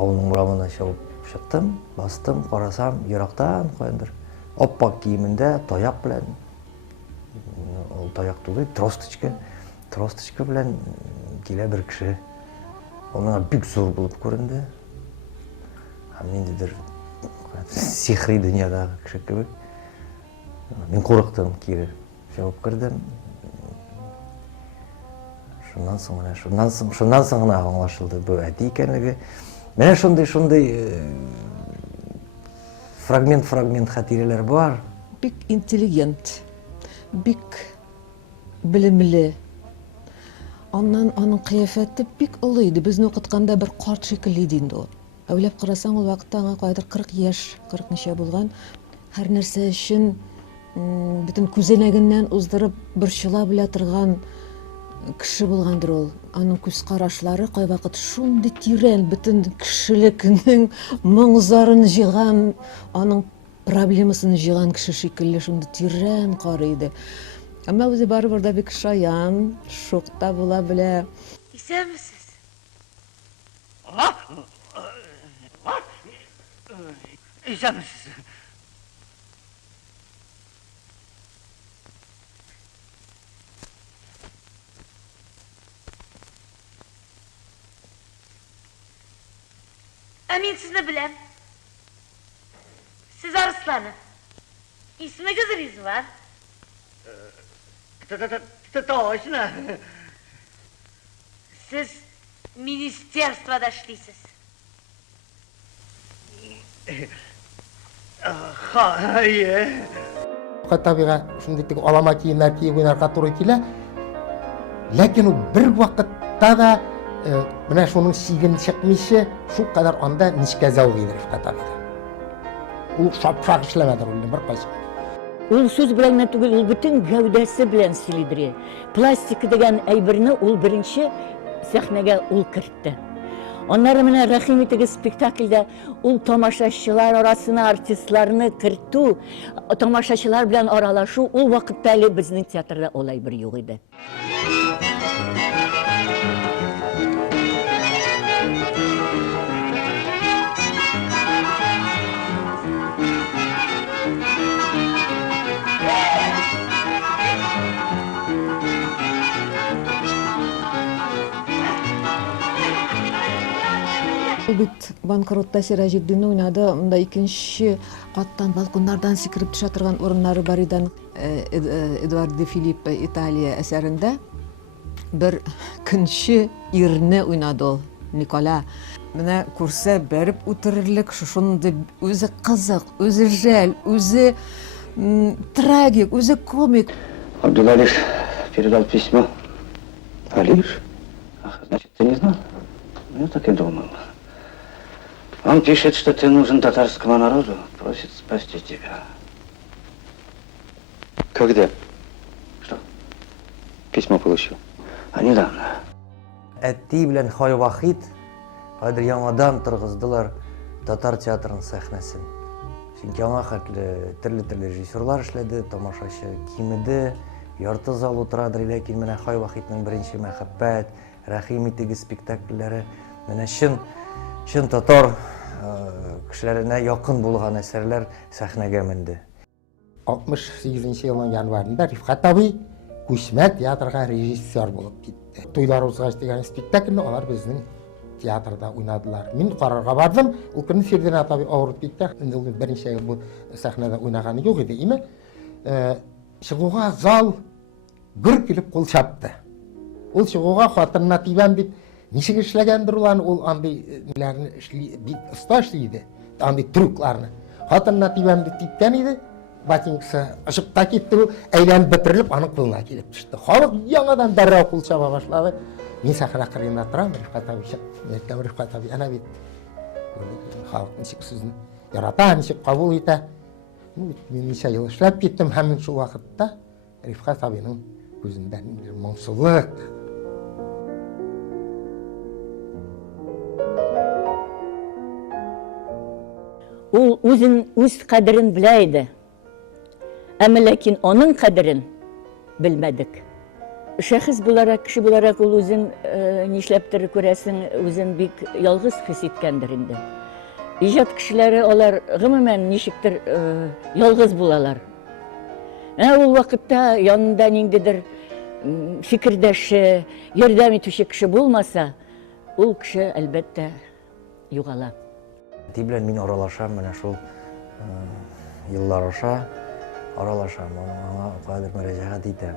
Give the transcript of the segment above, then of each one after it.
ауылның урамына шықтым, бастым, қарасам, ерақтан қойындыр. Оппақ киімінде таяқ білән, ол таяқ түгел, тросточка білән келе бір кіші. Оның бик зор болып көрінді. Мендедір сихри дүниядағы кіші кебек. Мен қорықтым, кері жауап кірдім. Шуннан соң аңлашылды бұл әти екенлігі. Менә шундай фрагмент хатирелер бар. Бик интеллигент, бик білімлі. Аннан аның қияфәті бик олы иде. Безне оқытқанда бір қарт шикелле иде инде ул. Әүләп қарасаң, ул вакытта аңа кайдыр 40 яшь, 40 ничә булган. Һәр нәрсә өчен бөтен күзәнәгеннән уздырып борчыла белә торган кеше булгандыр ул. Аның күз карашлары кайвакыт шундый тирән, бөтен кешелекнең моңзарын җыйган, аның проблемасын җыйган кеше шикелле шундый тирән карый иде. Әмма үзе барыбер да бик шаян, шукта була белә. Исәнмесез? Исәнмесез? Мен sizni bilem. Siz Arslan'ı. İsminiz Rizvan. Точно. Siz ministerствода эшлисез. Хайе. Табиға шундый тик алама киемнәр киеп уйнарга туры килә. Ләкин ул бер вакытта да менә шуның сиген чыкмыйча, шу кадәр анда ничкә зәүк идер Табиға. Ул шапшак эшләмәдер ул бер кайсы. Ул сүз белән түгел, ул бүтән гәүдәсе белән сөйлидер. Пластик дигән әйберне ул беренче сәхнәгә ул кертте. Аннары менә Рәхим итегез спектакльдә ул тамашачылар арасына артистларны кертү, тамашачылар белән аралашу ул вакытта әле безнең театрда олай бер юк иде. Ул бит банкротта Сиражетдин уйнады. Унда икенче каттан балконнардан сикереп төшә торган урыннары бар иде. Эдуард де Филиппо Италия әсәрендә бер көнче ирне уйнады ул, Никола. Менә күрсә бәреп үтерерлек шундый үзе кызык, үзе жәл, үзе трагик, үзе комик. Абдулалиш передал письмо. Алиш? Ах, значит, ты не знал? Я так и думал. Он пишет, что ты нужен татарскому народу, просит спасти тебя. Когда? Что? Письмо получил. А недавно. Әти белән Хайвахид хәзер яңадан торгыздылар татар театрының сәхнәсен. Чөнки аңа хәтле төрле режиссерлар эшләде, тамашачы кимеде, ярты зал утырадыр, ләкин менә Хайвахидның беренче мәхәббәт, Рәхим итегез спектакльләре менә чын татар кешеләренә якын булган әсәрләр сәхнәгә менде. 68 елның январында Рифкат абый күчмә театрга режиссер булып китте. Туйлар узгач дигән спектакльне алар безнең театрда уйнадылар. Мин карарга бардым. Ул көнне Фердинанд абый авырып китте. Инде ул беренче ел бу сәхнәдә уйнаганы юк иде. Име чыгуга зал гөр килеп кул чапты. Ул чыгуга хатынына тибәм дип ничек эшләгәндер ул андый ниләрне эшли, бик оста эшлиде. Андый трюкларны. Хатынына тибәм дип типкән иде. Ботинкасы ашып та китте, әйләнеп бетерелеп, аның кулына килеп төште. Халык яңадан дәррәү кул чаба башлады. Мин сахра кырыена торам, Рифкат абый чыкты. Рифкат абый ана бит. Халык ничек сүзне ярата, ничек кабул итә. Мин ничә ел эшләп киттем, һәм шул вакытта Рифкат абыйның күзендә бер моңсулык. Ул үз кадерен белә иде. Әмма ләкин аның кадерен белмәдек. шәхес буларак, кеше буларак ул үзен нишләптер күрәсең, үзен бик ялгыз хис иткәндер инде. Иҗат кешеләре алар гомумән ничектер ялгыз булалар. Ул вакытта янында ниндидер фикердәше, ярдәм итүче кеше булмаса, ул кеше әлбәттә югала. Әти белән мин аралашам, менә шул еллар аша аралашам, аңа кадәр мөрәҗәгать итәм.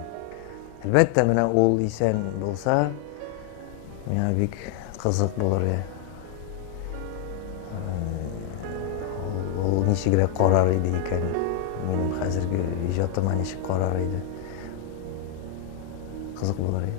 Әлбәттә, менә ул исән булса, миңа бик кызык булыр. Ул ничегрәк карар иде икән, минем хәзерге иҗатыма ничек карар иде. Кызык булыр.